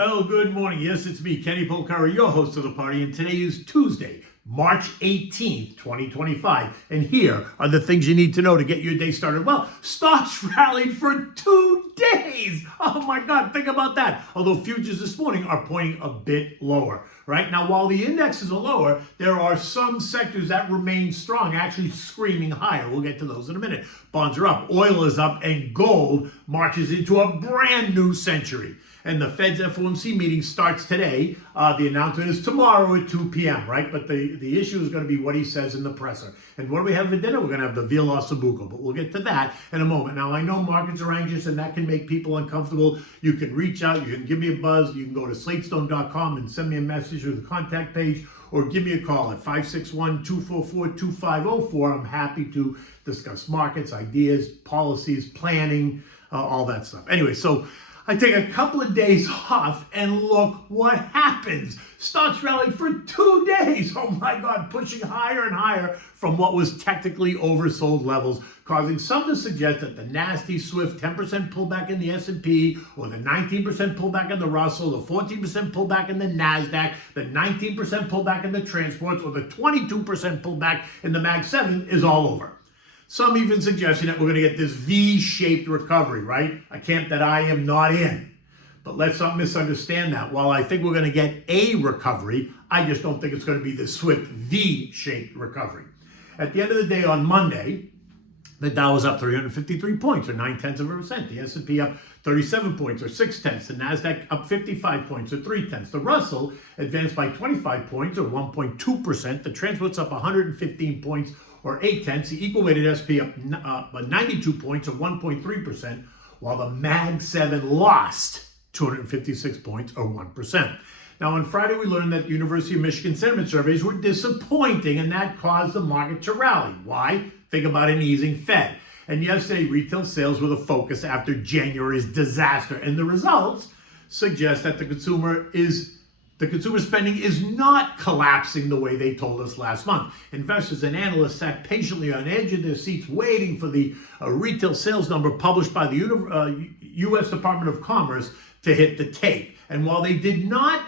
Well, good morning. Yes, it's me, Kenny Polcara, your host of the party, and today is Tuesday, March 18th, 2025. And here are the things you need to know to get your day started. Well, stocks rallied for 2 days. Oh my God, think about that. Although futures this morning are pointing a bit lower, right? Now, while the indexes are lower, there are some sectors that remain strong, actually screaming higher. We'll get to those in a minute. Bonds are up, oil is up, and gold marches into a brand new century. And the Fed's FOMC meeting starts today. The announcement is tomorrow at 2 p.m., right? But the issue is going to be what he says in the presser. And what do we have for dinner? We're going to have the Veal, Osso, Bucco. But we'll get to that in a moment. Now, I know markets are anxious, and that can make people uncomfortable. You can reach out. You can give me a buzz. You can go to slatestone.com and send me a message through the contact page, or give me a call at 561-244-2504. I'm happy to discuss markets, ideas, policies, planning, all that stuff. Anyway, so I take a couple of days off and look what happens. Stocks rallied for 2 days. Oh my God, pushing higher and higher from what was technically oversold levels, causing some to suggest that the nasty, swift 10% pullback in the S&P, or the 19% pullback in the Russell, the 14% pullback in the NASDAQ, the 19% pullback in the transports, or the 22% pullback in the Mag 7 is all over. Some even suggesting that we're going to get this V-shaped recovery, right? A camp that I am not in. But let's not misunderstand that. While I think we're going to get a recovery, I just don't think it's going to be the swift V-shaped recovery. At the end of the day on Monday, the Dow was up 353 points, or 0.9%. The S&P up 37 points, or 0.6. The NASDAQ up 55 points, or 0.3. The Russell advanced by 25 points, or 1.2%. The transport's up 115 points, or 0.8. The equal-weighted SP up 92 points, or 1.3%, while the Mag 7 lost 256 points, or 1%. Now, on Friday, we learned that University of Michigan sentiment surveys were disappointing, and that caused the market to rally. Why? Think about an easing Fed. And yesterday, retail sales were the focus after January's disaster, and the results suggest that the consumer spending is not collapsing the way they told us last month. Investors and analysts sat patiently on the edge of their seats waiting for the retail sales number published by the U.S. Department of Commerce to hit the tape. And while they did not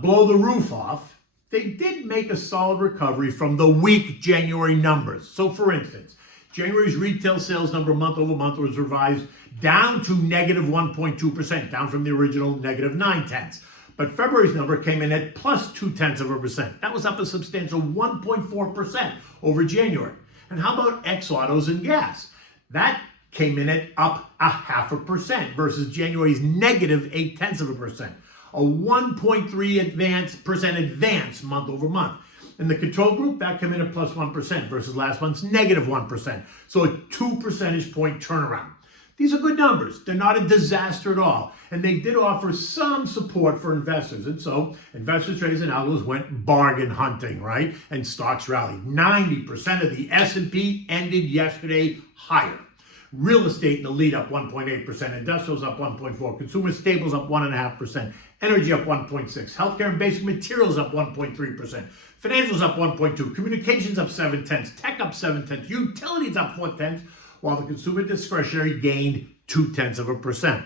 blow the roof off, they did make a solid recovery from the weak January numbers. So for instance, January's retail sales number month over month was revised down to negative 1.2%, down from the original negative 0.9. But February's number came in at plus 0.2%. That was up a substantial 1.4% over January. And how about ex-autos and gas? That came in at up 0.5% versus January's negative 0.8%. A 1.3% advance month over month. In the control group, that came in at plus 1% versus last month's negative 1%. So a 2 percentage point turnaround. These are good numbers. They're not a disaster at all. And they did offer some support for investors. And so investors, traders, and algos went bargain hunting, right? And stocks rallied. 90% of the S&P ended yesterday higher. Real estate in the lead up 1.8%, industrials up 1.4%, consumer staples up 1.5%, energy up 1.6%, healthcare and basic materials up 1.3%, financials up 1.2%, communications up 0.7%, tech up 0.7%, utilities up 0.4%, while the consumer discretionary gained 0.2%.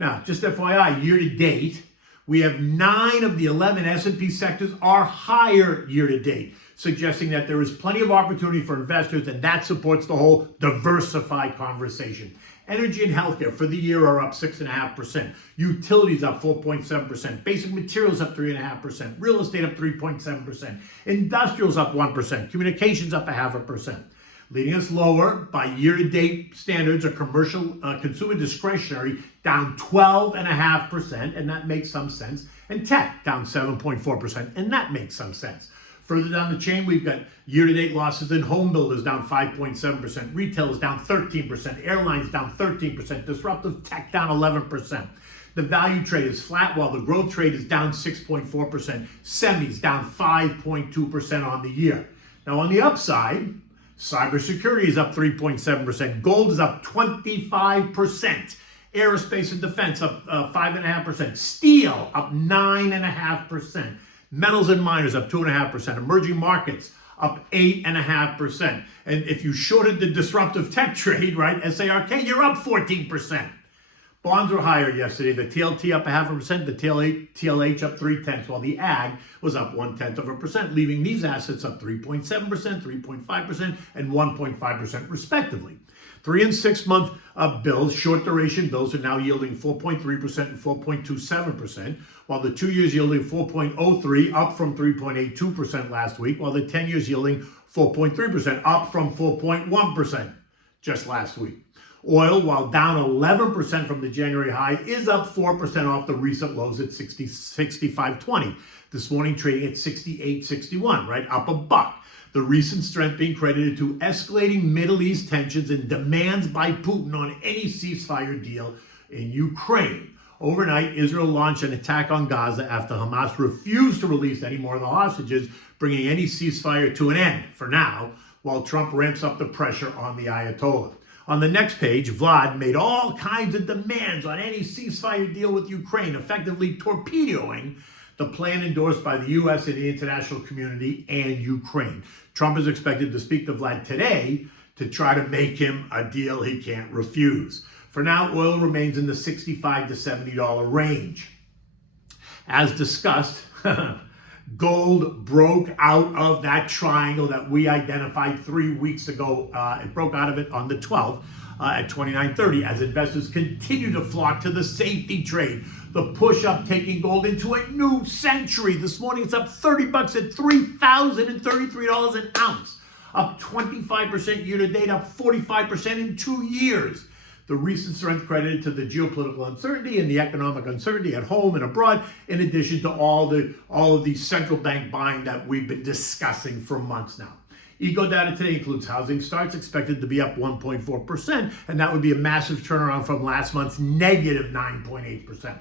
Now, just FYI, year to date, we have 9 of the 11 S&P sectors are higher year to date, suggesting that there is plenty of opportunity for investors, and that supports the whole diversified conversation. Energy and healthcare for the year are up 6.5%. Utilities up 4.7%. Basic materials up 3.5%. Real estate up 3.7%. Industrials up 1%. Communications up 0.5%. Leading us lower by year-to-date standards are commercial consumer discretionary down 12.5%, and that makes some sense. And tech down 7.4%, and that makes some sense. Further down the chain, we've got year-to-date losses in home builders down 5.7%, retail is down 13%, airlines down 13%, disruptive tech down 11%. The value trade is flat, while the growth trade is down 6.4%. Semis down 5.2% on the year. Now on the upside, cybersecurity is up 3.7%. Gold is up 25%. Aerospace and defense up 5.5%. Steel up 9.5%. Metals and miners up 2.5%. Emerging markets up 8.5%. And if you shorted the disruptive tech trade, right, SARK, you're up 14%. Bonds were higher yesterday. The TLT up 0.5%, the TLH up 0.3, while the AG was up 0.1%, leaving these assets up 3.7%, 3.5%, and 1.5% respectively. 3 and 6 month bills, short duration bills, are now yielding 4.3% and 4.27%, while the 2 years yielding 4.03, up from 3.82% last week, while the 10 years yielding 4.3%, up from 4.1% just last week. Oil, while down 11% from the January high, is up 4% off the recent lows at 65.20. This morning trading at 68.61, right? Up a buck. The recent strength being credited to escalating Middle East tensions and demands by Putin on any ceasefire deal in Ukraine. Overnight, Israel launched an attack on Gaza after Hamas refused to release any more of the hostages, bringing any ceasefire to an end for now, while Trump ramps up the pressure on the Ayatollah. On the next page, Vlad made all kinds of demands on any ceasefire deal with Ukraine, effectively torpedoing the plan endorsed by the U.S. and the international community and Ukraine. Trump is expected to speak to Vlad today to try to make him a deal he can't refuse. For now, oil remains in the $65 to $70 range. As discussed, gold broke out of that triangle that we identified 3 weeks ago. It broke out of it on the 12th at 29.30 as investors continue to flock to the safety trade. The push-up taking gold into a new century. This morning it's up 30 bucks at $3,033 an ounce. Up 25% year-to-date, up 45% in 2 years. The recent strength credited to the geopolitical uncertainty and the economic uncertainty at home and abroad, in addition to all of the central bank buying that we've been discussing for months now. Eco data today includes housing starts expected to be up 1.4%, and that would be a massive turnaround from last month's negative 9.8%.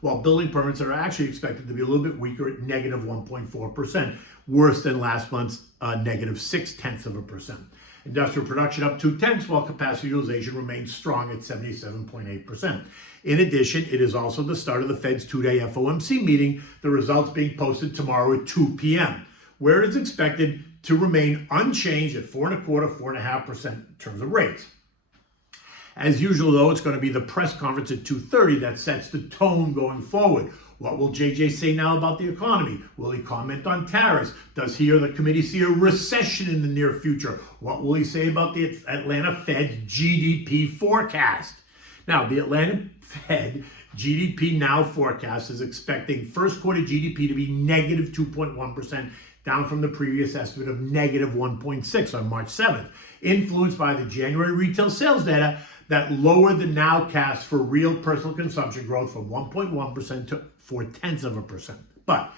While building permits are actually expected to be a little bit weaker at negative 1.4%, worse than last month's negative 0.6%. Industrial production up 0.2, while capacity utilization remains strong at 77.8%. In addition, it is also the start of the Fed's two-day FOMC meeting, the results being posted tomorrow at 2 p.m., where it is expected to remain unchanged at 4.25%, 4.5% in terms of rates. As usual, though, it's going to be the press conference at 2:30 that sets the tone going forward. What will JJ say now about the economy? Will he comment on tariffs? Does he or the committee see a recession in the near future? What will he say about the Atlanta Fed's GDP forecast? Now, the Atlanta Fed GDP now forecast is expecting first quarter GDP to be negative 2.1%, down from the previous estimate of negative 1.6 on March 7th, influenced by the January retail sales data that lowered the nowcast for real personal consumption growth from 1.1% to 0.4%. But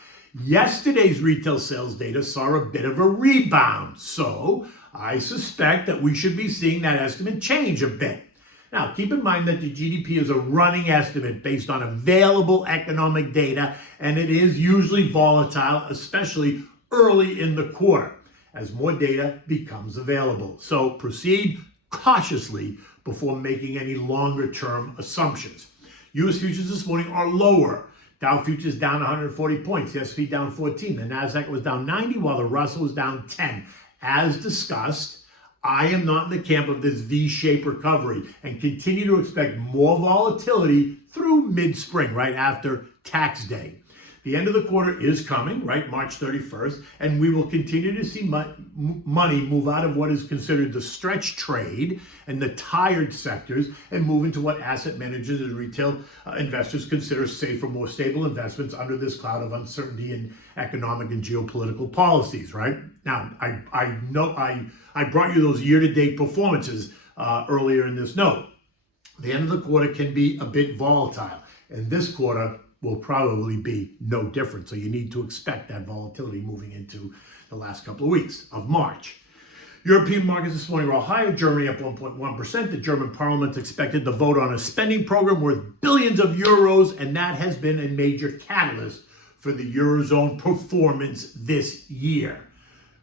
yesterday's retail sales data saw a bit of a rebound, so I suspect that we should be seeing that estimate change a bit. Now, keep in mind that the GDP is a running estimate based on available economic data, and it is usually volatile, especially early in the quarter, as more data becomes available. So proceed cautiously before making any longer-term assumptions. U.S. futures this morning are lower. Dow futures down 140 points, the S&P down 14, the NASDAQ was down 90, while the Russell was down 10. As discussed, I am not in the camp of this V-shaped recovery and continue to expect more volatility through mid-spring, right after tax day. The end of the quarter is coming, right, March 31st, and we will continue to see money move out of what is considered the stretch trade and the tired sectors and move into what asset managers and retail investors consider safer, more stable investments under this cloud of uncertainty in economic and geopolitical policies, right? Now, I brought you those year-to-date performances earlier in this note. The end of the quarter can be a bit volatile, and this quarter will probably be no different. So you need to expect that volatility moving into the last couple of weeks of March. European markets this morning were all higher. Germany up 1.1%. The German parliament expected to vote on a spending program worth billions of euros, and that has been a major catalyst for the Eurozone performance this year.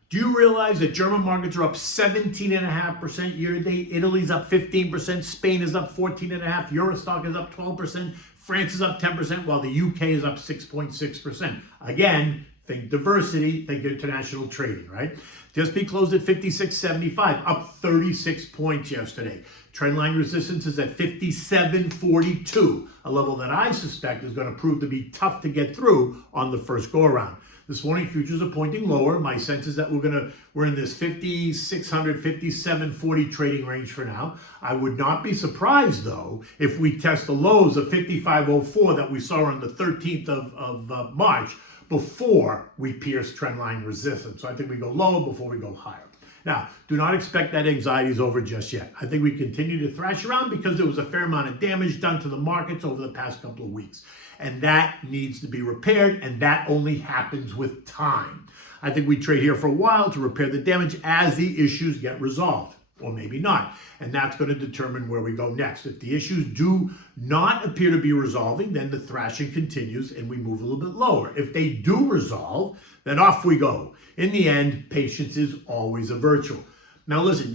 Do you realize that German markets are up 17.5% year to date? Italy's up 15%. Spain is up 14.5%. Eurostock is up 12%. France is up 10%, while the UK is up 6.6%. Again, think diversity, think international trading, right? The S&P closed at 56.75, up 36 points yesterday. Trendline resistance is at 57.42, a level that I suspect is going to prove to be tough to get through on the first go around. This morning futures are pointing lower. My sense is that we're in this 5600, 5740 trading range for now. I would not be surprised though if we test the lows of 5504 that we saw on the 13th of March before we pierce trendline resistance. So I think we go low before we go higher. Now, do not expect that anxiety is over just yet. I think we continue to thrash around because there was a fair amount of damage done to the markets over the past couple of weeks. And that needs to be repaired, and that only happens with time. I think we trade here for a while to repair the damage as the issues get resolved, or maybe not. And that's going to determine where we go next. If the issues do not appear to be resolving, then the thrashing continues and we move a little bit lower. If they do resolve, then off we go. In the end, patience is always a virtue. Now listen,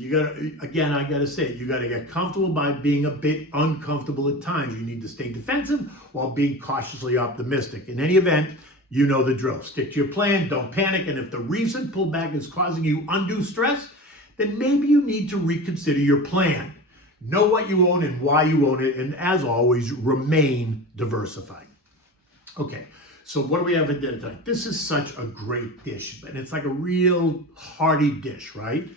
I gotta say, you gotta get comfortable by being a bit uncomfortable at times. You need to stay defensive while being cautiously optimistic. In any event, you know the drill. Stick to your plan, don't panic, and if the recent pullback is causing you undue stress, then maybe you need to reconsider your plan. Know what you own and why you own it, and as always, remain diversified. Okay, so what do we have for dinner tonight? This is such a great dish, and it's like a real hearty dish, right?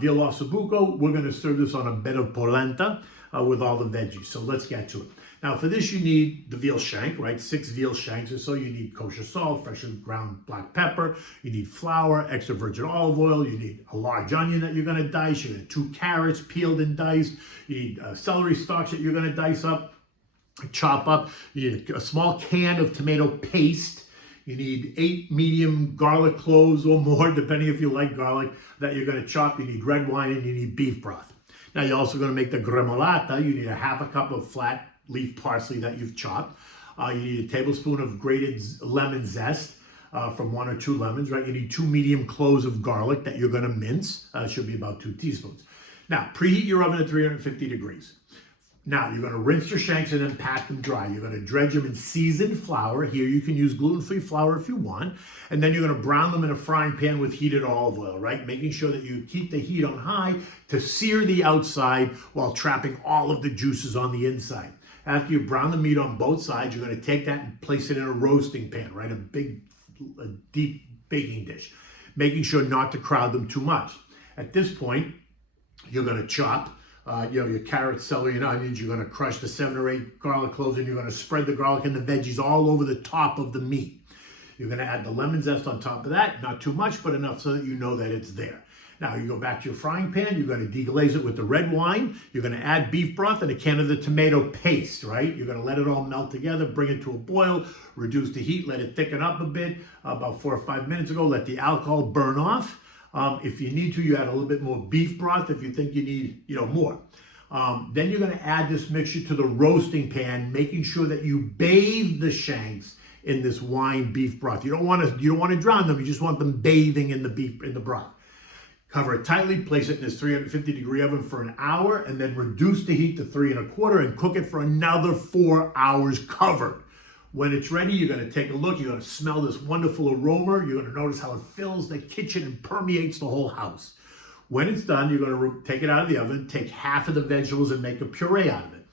Veal Osso Bucco. We're going to serve this on a bed of polenta with all the veggies. So let's get to it. Now for this you need the veal shank, right? 6 veal shanks or so. You need kosher salt, fresh ground black pepper. You need flour, extra virgin olive oil. You need a large onion that you're going to dice. You need 2 carrots peeled and diced. You need celery stalks that you're going to dice up, chop up. You need a small can of tomato paste. You need 8 medium garlic cloves or more, depending if you like garlic, that you're going to chop. You need red wine and you need beef broth. Now you're also going to make the gremolata. You need a half a cup of flat leaf parsley that you've chopped. You need a tablespoon of grated lemon zest from 1 or 2 lemons, right? You need 2 medium cloves of garlic that you're going to mince. Should be about 2 teaspoons. Now preheat your oven at 350 degrees. Now, you're going to rinse your shanks and then pat them dry. You're going to dredge them in seasoned flour. Here, you can use gluten-free flour if you want. And then you're going to brown them in a frying pan with heated olive oil, right? Making sure that you keep the heat on high to sear the outside while trapping all of the juices on the inside. After you brown the meat on both sides, you're going to take that and place it in a roasting pan, right? A deep baking dish. Making sure not to crowd them too much. At this point, you're going to chop your carrots, celery, and onions. You're going to crush the 7 or 8 garlic cloves, and you're going to spread the garlic and the veggies all over the top of the meat. You're going to add the lemon zest on top of that, not too much, but enough so that you know that it's there. Now you go back to your frying pan. You're going to deglaze it with the red wine. You're going to add beef broth and a can of the tomato paste, right? You're going to let it all melt together, bring it to a boil, reduce the heat, let it thicken up a bit. About 4 or 5 minutes ago, let the alcohol burn off. If you need to, you add a little bit more beef broth if you think you need, more. Then you're going to add this mixture to the roasting pan, making sure that you bathe the shanks in this wine beef broth. You don't want to drown them. You just want them bathing in the broth. Cover it tightly, place it in this 350-degree oven for an hour, and then reduce the heat to 3 1/4 and cook it for another 4 hours covered. When it's ready, you're going to take a look. You're going to smell this wonderful aroma. You're going to notice how it fills the kitchen and permeates the whole house. When it's done, you're going to take it out of the oven, take half of the vegetables and make a puree out of it.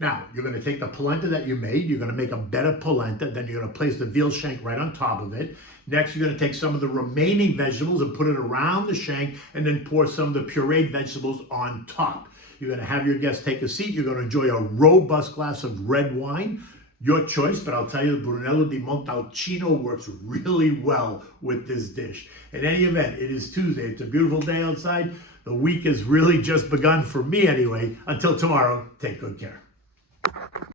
Now, you're going to take the polenta that you made. You're going to make a bed of polenta. Then you're going to place the veal shank right on top of it. Next, you're going to take some of the remaining vegetables and put it around the shank and then pour some of the pureed vegetables on top. You're going to have your guests take a seat. You're going to enjoy a robust glass of red wine. Your choice, but I'll tell you, the Brunello di Montalcino works really well with this dish. In any event, it is Tuesday. It's a beautiful day outside. The week has really just begun for me anyway. Until tomorrow, take good care.